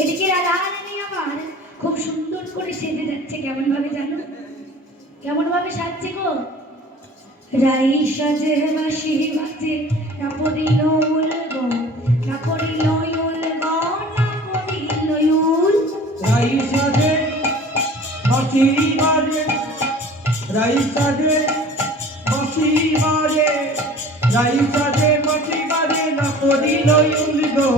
এদিকে রাধারানী আমার খুব সুন্দর করে সেজে যাচ্ছে। কেমন ভাবে জানো? কেমন ভাবে সাজছে গো? রাই সাজে বাঁশি বাজে না পড়িল উল গো, না পড়িল উল গো, না পড়িল উল। রাই সাজে বাঁশি বাজে, রাই সাজে বাঁশি বাজে, রাই সাজে বাঁশি বাজে, না পড়িল উল গো,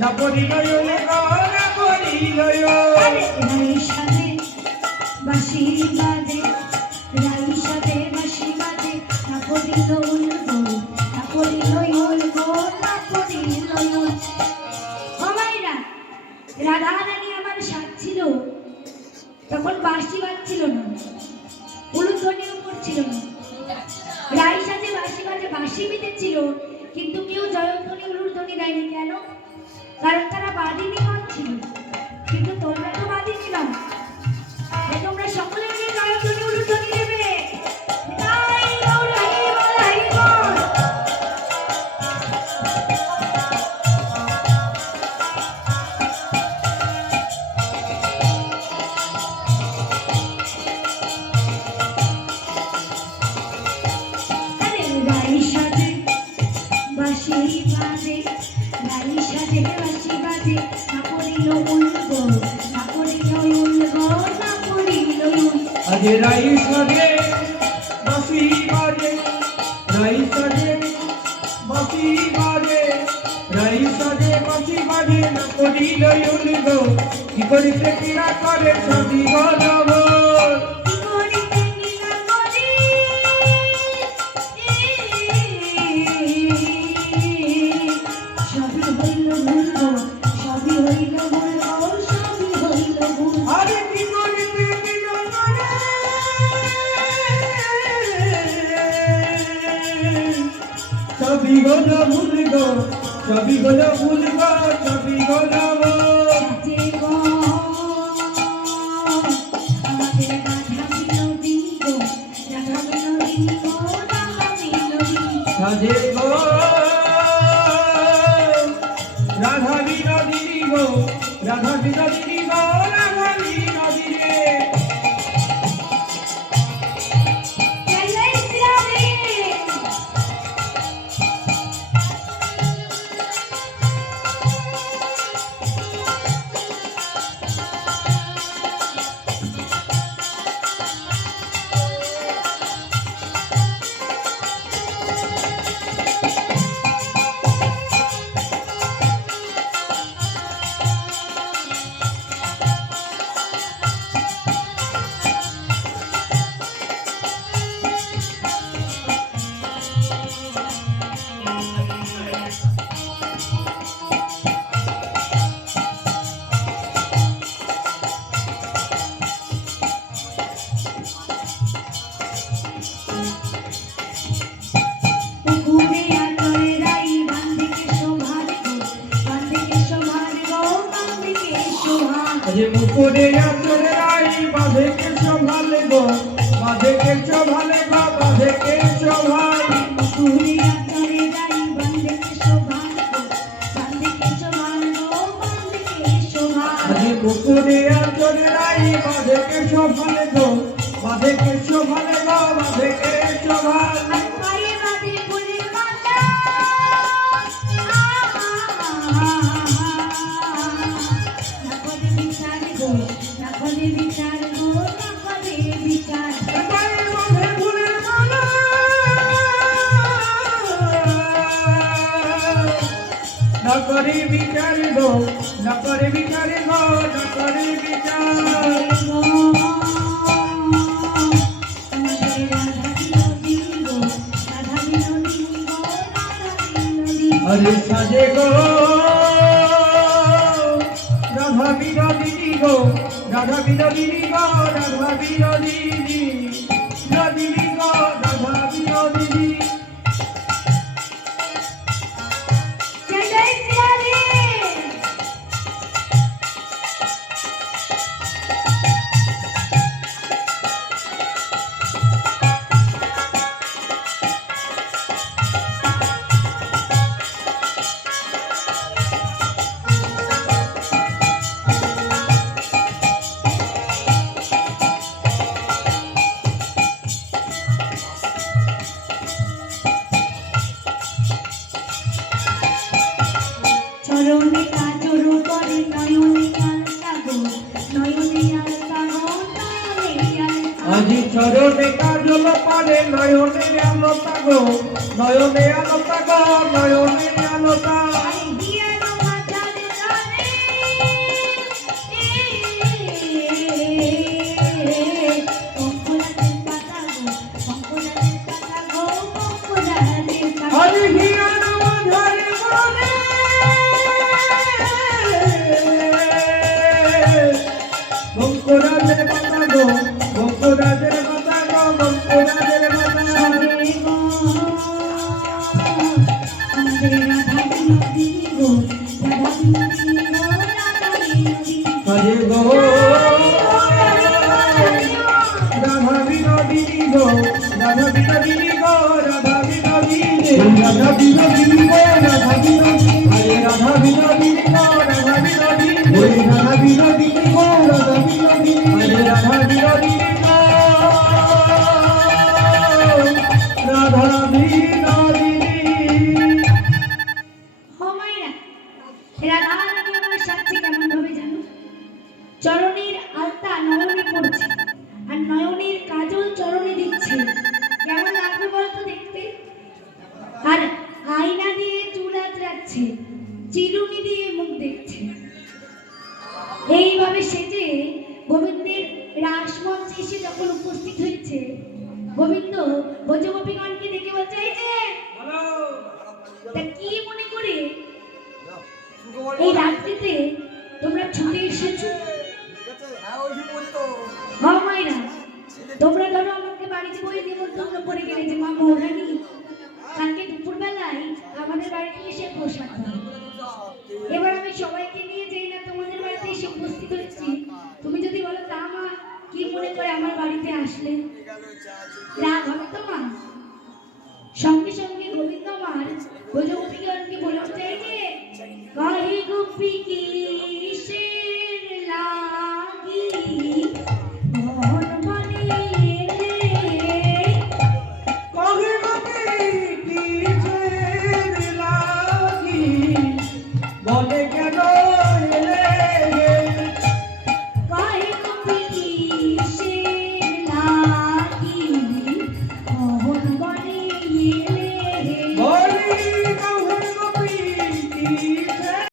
না পড়িল উল গো, না পড়িল উল। রাই সাজে বাঁশি বাজে, রাই সাজে বাঁশি বাজে, না পড়িল উল গো, না পড়িল উল গো, না পড়িল উল। ও মাইরা, রাধারানী আমার সাজছিল, তখন বাঁশি বাজছিল না, উলুধ্বনিও পড়ছিল না। রাই সাজে বাঁশি বাজে, বাঁশি বেজেছিল, কিন্তু কেউ জয়ধ্বনি উলুধ্বনি দেয়নি। কেন? কারণ তারা বাদিনী ছিল। কিন্তু তোমরা তো বাদিনী নাও, তোমরা সকলে মিলে জয়ধ্বনি উলুধ্বনি দেবে। তাই গৌর হরি বল, হরি বল। আরে রাই সাজে বাঁশি বাজে, রাই সাজে বাঁশি বাজে, না পড়িল উল গো, না পড়িল উল গো, না পড়িল উল। আজ রাই সাজে বাঁশি বাজে, রাই সাজে বাঁশি বাজে, রাই সাজে বাঁশি বাজে, না পড়িল উল গো। কি করিতে ক্রীড়া করে সবই গজব। কি করিতে কিনা করি, সবই হইল ভুল গো, সবই হইল ভুল গো, সবই হইল ভুল। আরে কি করিতে ক্রীড়া করে, সবই গজব ভুল গো, সবই গজব ভুল গো, সবই গজব। সাজে গো আমাদের রাধা বিনোদিনী গো, রাধা বিনোদিনী গো, রাধা বিনোদিনী। সাজে গো রাধা বিনোদিনী গো, রাধা বিনোদিনী গো, রাধা বিনোদিনী। জয় জয় শ্রীরাধে। পুকুরে আতরে রাই বান্ধিকে শোভার গো, বান্ধিকে শোভার গো, বান্ধিকে শোভার। আজ মুকুরে আচরে রাই বাঁধে কে শোভালে গো, বাঁধে কে শোভালে গো, বাঁধে কে শোভাল। পুকুরে আতরে রাই বান্ধিকে শোভার গো, বান্ধিকে শোভার গো, বান্ধিকে শোভার। আজ মুকুরে আচরে রাই বাঁধে কে শোভালে গো, বাঁধে কে শোভালে গো, বাঁধে কে শোভাল। আর পায়ে বাঁধে ফুলের মালা, না করে বিচার গো, না করে বিচার গো, না করে বিচার। পায়ে বাঁধে ফুলের মালা, না করে বিচার গো, না করে বিচার গো, না করে বিচার। আরে সাজে গো রাধা বিনোদিনী গো, রাধা বিনোদিনী গো, রাধা বিনোদিনী, বিনোদিনী গো, রাধা বিনোদিনী। জয় জয় শ্রীরাধে। কাজল পরে নয়নে আলতা গো নয়নে আলতা গো নয়নে আলতা আজি চরণে কাজল পারে নয়নে আলতা গো নয়নে আলতা গো নয়নে আলতা আরে হিয়ার মাথার কানে পঙ্করাজের পাতা গো পঙ্করাজের পাতা গো পঙ্করাজের পাতা আজি হিয়ার মাঝারে মনে বঙ্করাজের পাতা গো বঙ্করাজের পাতা গো বঙ্করাজের পাতা সবে গো আমাদের রাধা বিনোদিনী গো রাধা বিনোদিনী গো রাধা বিনোদিনী সাজে গো রাধা বিনোদিনী গো রাধা বিনোদিনী গো রাধা বিনোদিনী রাধা বিনোদিনী গো রাধা বিনোদিনী আরে রাধা বিনোদিনী গো রাধা বিনোদিনী ওই রাধা বিনোদিনী গো রাধা বিনোদিনী আরে রাধা বিনোদিনী গো রাধা বিনোদিনী ও মায়েরা রাধা রানী আমার সাথে কেমন ভাবে জানো চরণের আলতা নয়নে পড়ছে আর নয়নের কাজল চরণে দিচ্ছে কেমন লাগবে বলতো দেখতে আর আয়না দিয়ে চুল আঁচড়াচ্ছে চিরুনি দিয়ে মুখ দেখছে এইভাবে সেজে গোবিন্দের রাসমঞ্চে এসে যখন উপস্থিত হয়েছে গোবিন্দ ব্রজগোপীগণকে দেখে বলছে এই যে তা কি মনে করে এই রাত্রিতে তোমরা ছুটে এসেছো হ্যাঁ মায়েরা তোমরা ধরো আমাকে বাড়িতে বই নিমন্ত্রণ করে গেলে যে মা মহারানী কালকে দুপুরবেলায় আমাদের বাড়িতে এসে প্রসাদ দাও। এবার আমি সবাইকে নিয়ে যাই না তোমাদের বাড়িতে এসে উপস্থিত হচ্ছি তুমি যদি বলো তা মা কি মনে করে আমার বাড়িতে আসলে রাগ হবে তো মা সঙ্গে সঙ্গে গোবিন্দ মার ব্রজগোপীগণকে বলে উঠতে যে কহে গোপী কি